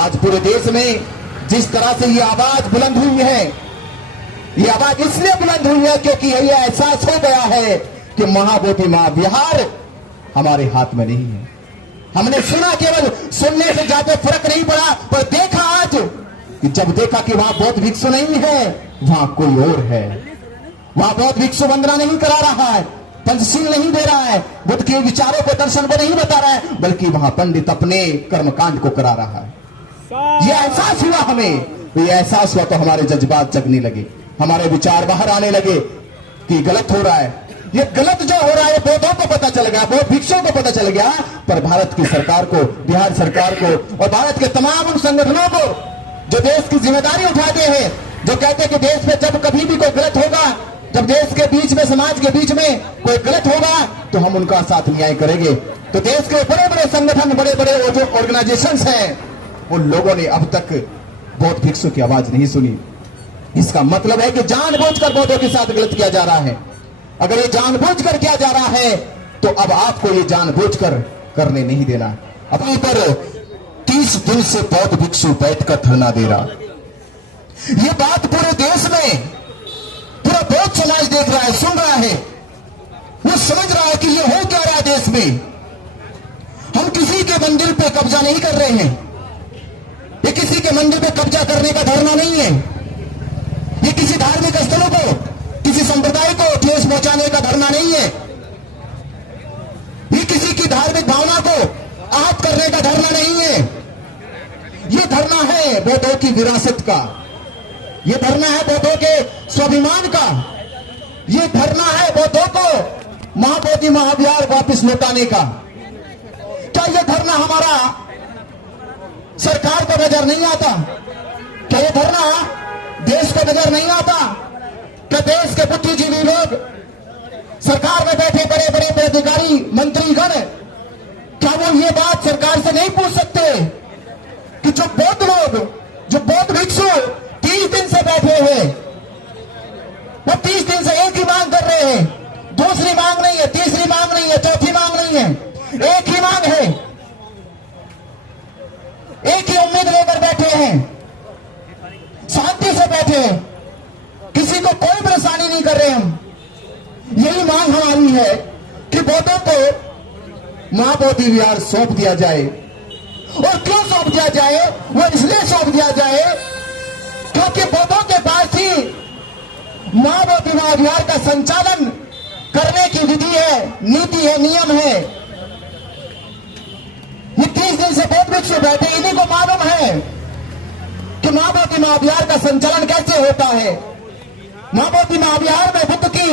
आज पूरे देश में जिस तरह से ये आवाज बुलंद हुई है, ये आवाज इसलिए बुलंद हुई है क्योंकि ये एहसास हो गया है कि महाबोधि महाविहार हमारे हाथ में नहीं है। हमने सुना, केवल सुनने से ज्यादा फर्क नहीं पड़ा, पर देखा आज कि जब देखा कि वहां बौद्ध भिक्षु नहीं है, वहां कोई और है। वहां बौद्ध भिक्षु वंदना नहीं करा रहा है, पंचशील नहीं दे रहा है, बुद्ध के विचारों को, दर्शन को नहीं बता रहा है, बल्कि वहां पंडित अपने कर्मकांड को करा रहा है। यह एहसास हुआ हमें, तो यह एहसास हुआ तो हमारे जज्बात जगने लगे, हमारे विचार बाहर आने लगे कि गलत हो रहा है। ये गलत जो हो रहा है बौद्धों को पता चल गया, बौद्ध भिक्षुओं को पता चल गया, पर भारत की सरकार को, बिहार सरकार को और भारत के तमाम उन संगठनों को जो देश की जिम्मेदारी उठाते हैं, जो कहते हैं कि देश में जब कभी भी कोई गलत होगा, जब देश के बीच में, समाज के बीच में कोई गलत होगा तो हम उनका साथ न्याय करेंगे। तो देश के बड़े बड़े संगठन, बड़े बड़े जो ऑर्गेनाइजेशंस हैं, उन लोगों ने अब तक बौद्ध भिक्षु की आवाज नहीं सुनी। इसका मतलब है कि जानबूझकर बौद्धों के साथ गलत किया जा रहा है। अगर ये जानबूझकर किया जा रहा है तो अब आपको ये जानबूझकर करने नहीं देना। अपने पर 30 दिन से बौद्ध भिक्षु बैठकर धरना दे रहा, ये बात पूरे देश में पूरा बौद्ध समाज देख रहा है, सुन रहा है, वो समझ रहा है कि ये हो क्या रहा है देश में। हम किसी के मंदिर पे कब्जा नहीं कर रहे हैं, ये किसी के मंदिर पे कब्जा करने का धरना नहीं है, ये किसी धार्मिक स्थलों को, किसी संप्रदाय को ठेस पहुंचाने का धरना नहीं है, ये किसी की धार्मिक भावना को आहत करने का धरना नहीं है। ये धरना है बौद्धों की विरासत का, ये धरना है बौद्धों के स्वाभिमान का, ये धरना है बौद्धों को महाबोधि महाविहार वापस लौटाने का। क्या ये धरना हमारा सरकार को नजर नहीं आता? क्या ये धरना देश को नजर नहीं आता? क्या देश के बुद्धिजीवी लोग, सरकार में बैठे बड़े बड़े अधिकारी, मंत्रीगण, क्या वो ये बात सरकार से नहीं पूछ सकते कि जो बौद्ध लोग, जो बौद्ध भिक्षु 30 दिन से बैठे हैं, वो 30 दिन से एक ही मांग कर रहे हैं, दूसरी मांग नहीं है, तीसरी मांग नहीं है, चौथी मांग नहीं है, एक ही मांग है, एक ही उम्मीद लेकर बैठे हैं, शांति से बैठे हैं, किसी को कोई परेशानी नहीं कर रहे हम। यही मांग हमारी है कि बौद्धों को महाबोधि विहार सौंप दिया जाए। और क्यों सौंप दिया जाए? वो इसलिए सौंप दिया जाए क्योंकि बौद्धों के पास ही महाबोधि महाविहार का संचालन करने की विधि है, नीति है, नियम है। ये 30 दिन से बौद्ध भिक्षु बैठे, इन्हीं को मालूम है कि महाबोधि महाविहार का संचालन कैसे होता है, महाबोधि महाविहार में बुद्ध की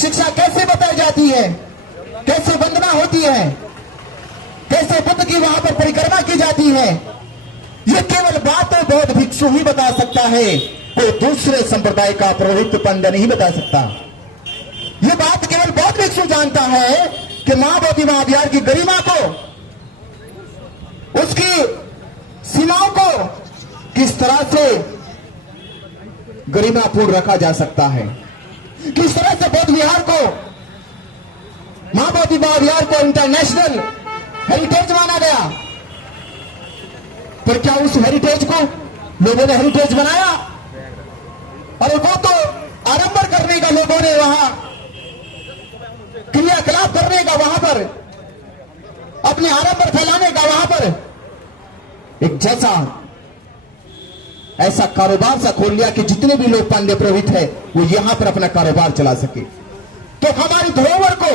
शिक्षा कैसे बताई जाती है, कैसे वंदना होती है, कैसे बुद्ध की वहां पर परिक्रमा की जाती है। ये केवल बातें बौद्ध भिक्षु ही बता सकता है, कोई दूसरे संप्रदाय का पुरोहित पंडित नहीं बता सकता। ये बात केवल बौद्ध भिक्षु जानता है कि महाबोधि महाविहार की गरिमा को, उसकी सीमाओं को किस तरह से गरिमापूर्ण रखा जा सकता है, किस तरह से बौद्ध विहार को, महाबोधि महाविहार को इंटरनेशनल हेरिटेज माना गया। पर क्या उस हेरिटेज को लोगों ने हेरिटेज बनाया? और वो तो आडंबर करने का, लोगों ने वहां क्रियाकलाप करने का, वहां पर अपने आडंबर फैलाने का, वहां पर एक जैसा ऐसा कारोबार सा खोल लिया कि जितने भी लोग पांडे पुरोहित है वो यहां पर अपना कारोबार चला सके। तो हमारी धरोहर को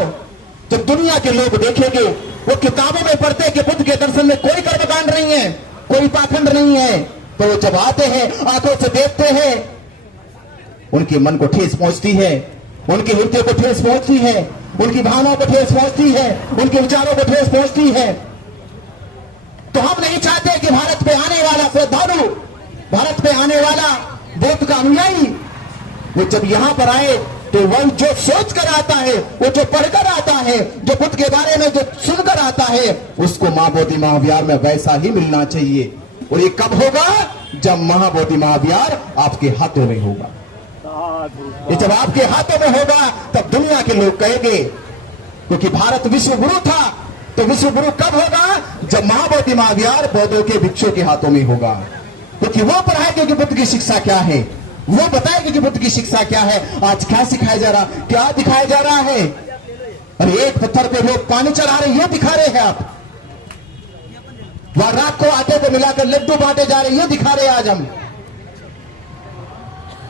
जब दुनिया के लोग देखेंगे, वो किताबों में पढ़ते कि बुद्ध के दर्शन में कोई कर्मकांड नहीं है, कोई पाखंड नहीं है, तो वो जब आते हैं, आंखों से देखते हैं, उनके मन को ठेस पहुंचती है, उनके हृदय को ठेस पहुंचती है, उनकी भावनाओं को ठेस पहुंचती है, उनके विचारों को ठेस पहुंचती है। तो हम नहीं चाहते कि भारत पे आने वाला श्रद्धालु, भारत पे आने वाला बुद्ध का अनुयायी, वो जब यहां पर आए तो वह जो सोच कर आता है, वो जो पढ़कर आता है, जो बुद्ध के बारे में जो सुनकर आता है, उसको महाबोधि महाविहार में वैसा ही मिलना चाहिए। और ये कब होगा? जब महाबोधि महाविहार आपके हाथों में होगा। ये जब आपके हाथों में होगा तब दुनिया के लोग कहेंगे, क्योंकि भारत विश्व गुरु था, तो विश्व गुरु कब होगा? जब महाबोधि महाविहार बौद्धों के भिक्षुओं के हाथों में होगा, क्योंकि वो पढ़ाएंगे कि बुद्ध की शिक्षा क्या है, वो बताएंगे कि बुद्ध की शिक्षा क्या है। आज क्या सिखाया जा रहा, क्या दिखाया जा रहा है? अरे एक पत्थर पे लोग पानी चढ़ा रहे, ये दिखा रहे हैं आप। वहां रात को आटे को मिलाकर लड्डू बांटे जा रहे, ये दिखा रहे हैं आज हम।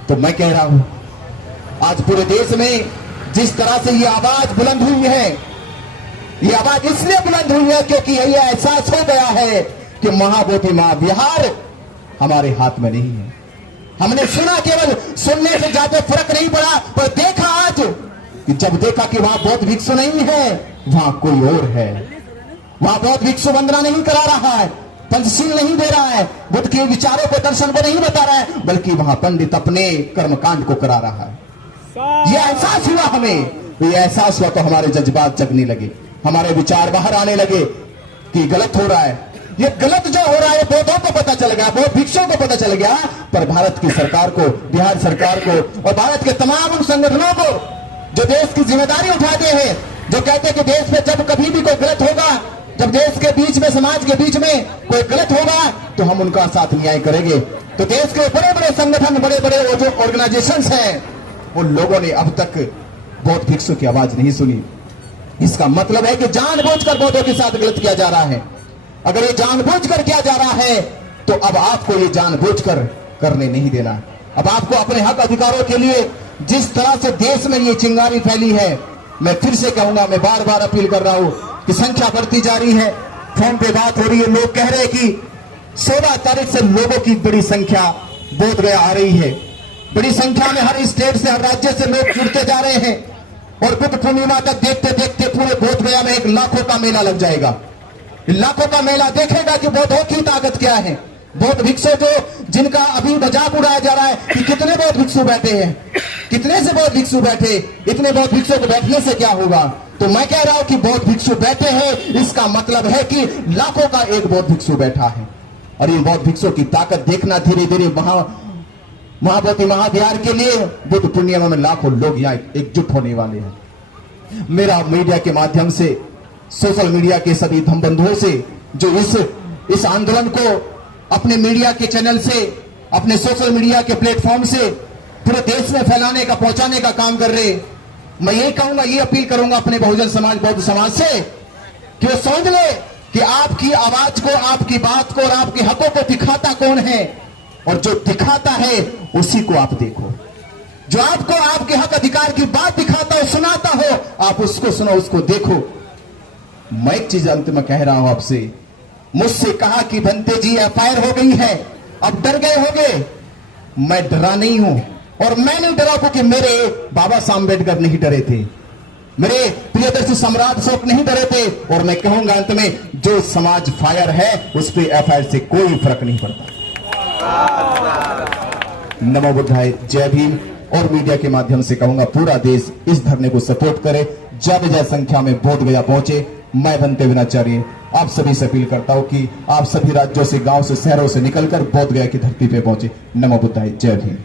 तो मैं कह रहा हूं, आज पूरे देश में जिस तरह से ये आवाज बुलंद हुई है, ये आवाज इसलिए बुलंद हुई है क्योंकि ये एहसास हो गया है कि महाबोधि महाविहार हमारे हाथ में नहीं है। हमने सुना, केवल सुनने से ज्यादा फर्क नहीं पड़ा, पर देखा आज कि जब देखा कि वहां बौद्ध भिक्षु नहीं है, वहां कोई और है। वहां बौद्ध भिक्षु वंदना नहीं करा रहा है, पंचशील नहीं दे रहा है, बुद्ध के विचारों को, दर्शन को नहीं बता रहा है, बल्कि वहां पंडित अपने कर्मकांड को करा रहा है। यह एहसास हुआ हमें, तो यह एहसास हुआ तो हमारे जज्बात जगने लगे, हमारे विचार बाहर आने लगे कि गलत हो रहा है। ये गलत जो हो रहा है बौद्धों को पता चल गया, बौद्ध भिक्षुओं को पता चल गया, पर भारत की सरकार को, बिहार सरकार को और भारत के तमाम उन संगठनों को जो देश की जिम्मेदारी उठाते हैं, जो कहते हैं कि देश में जब कभी भी कोई गलत होगा, जब देश के बीच में, समाज के बीच में कोई गलत होगा तो हम उनका साथ न्याय करेंगे। तो देश के बड़े बड़े संगठन, बड़े बड़े जो ऑर्गेनाइजेशंस हैं, उन लोगों ने अब तक बौद्ध भिक्षु की आवाज नहीं सुनी। इसका मतलब है कि जानबूझकर बौद्धों के साथ गलत किया जा रहा है। अगर ये जानबूझकर किया जा रहा है तो अब आपको ये जानबूझकर करने नहीं देना। अब आपको अपने हक अधिकारों के लिए, जिस तरह से देश में ये चिंगारी फैली है, मैं फिर से कहूंगा, मैं बार बार अपील कर रहा हूं कि संख्या बढ़ती जा रही है। फोन पे बात हो रही है, लोग कह रहे हैं कि 16 तारीख से लोगों की बड़ी संख्या बोध गया आ रही है। बड़ी संख्या में हर स्टेट से, हर राज्य से लोग जुड़ते जा रहे हैं और बुद्ध पूर्णिमा तक देखते देखते पूरे बोध गया में एक लाखों का मेला लग जाएगा। लाखों का मेला देखेगा कि बौद्धों की ताकत क्या है। बौद्ध भिक्षु जो, जिनका अभी मजाक उड़ाया जा रहा है कि कितने बौद्ध भिक्षु बैठे हैं, कितने से बौद्ध भिक्षु बैठे, इतने बौद्ध भिक्षु को बैठने से क्या होगा? तो मैं कह रहा हूं कि बौद्ध भिक्षु बैठे हैं, इसका मतलब है कि लाखों का एक बौद्ध भिक्षु बैठा है। और इन बौद्ध भिक्षु की ताकत देखना, धीरे धीरे महाबोधि महाविहार के लिए बुद्ध पूर्णिमा में लाखों लोग यहाँ एकजुट होने वाले हैं। मेरा मीडिया के माध्यम से, सोशल मीडिया के सभी धम बंधुओं से जो इस आंदोलन को अपने मीडिया के चैनल से, अपने सोशल मीडिया के प्लेटफॉर्म से पूरे देश में फैलाने का, पहुंचाने का काम कर रहे, मैं ये कहूंगा, ये अपील करूंगा अपने बहुजन समाज, बौद्ध समाज से कि वो समझ ले कि आपकी आवाज को, आपकी बात को और आपके हकों को दिखाता कौन है, और जो दिखाता है उसी को आप देखो। जो आपको आपके हक अधिकार की बात दिखाता हो, सुनाता हो, आप उसको सुनो, उसको देखो। मैं एक चीज अंत में कह रहा हूं आपसे, मुझसे कहा कि भंते जी एफआईआर हो गई है, अब डर गए होंगे। मैं डरा नहीं हूं, और मैं नहीं डरा क्योंकि मेरे बाबा साहब अम्बेडकर नहीं डरे थे, मेरे प्रियदर्शी सम्राट अशोक नहीं डरे थे। और मैं कहूंगा अंत में, जो समाज फायर है उस पर एफआईआर से कोई फर्क नहीं पड़ता। नमो बुद्धाय, जय भीम। और मीडिया के माध्यम से कहूंगा, पूरा देश इस धरने को सपोर्ट करे, ज्यादा ज्यादा संख्या में बोध गया पहुंचे। मैं भंते विनाचार्य आप सभी से अपील करता हूं कि आप सभी राज्यों से, गांव से, शहरों से निकलकर बोध गया की धरती पे पहुंचे। नमो बुद्धाय, जय भीम।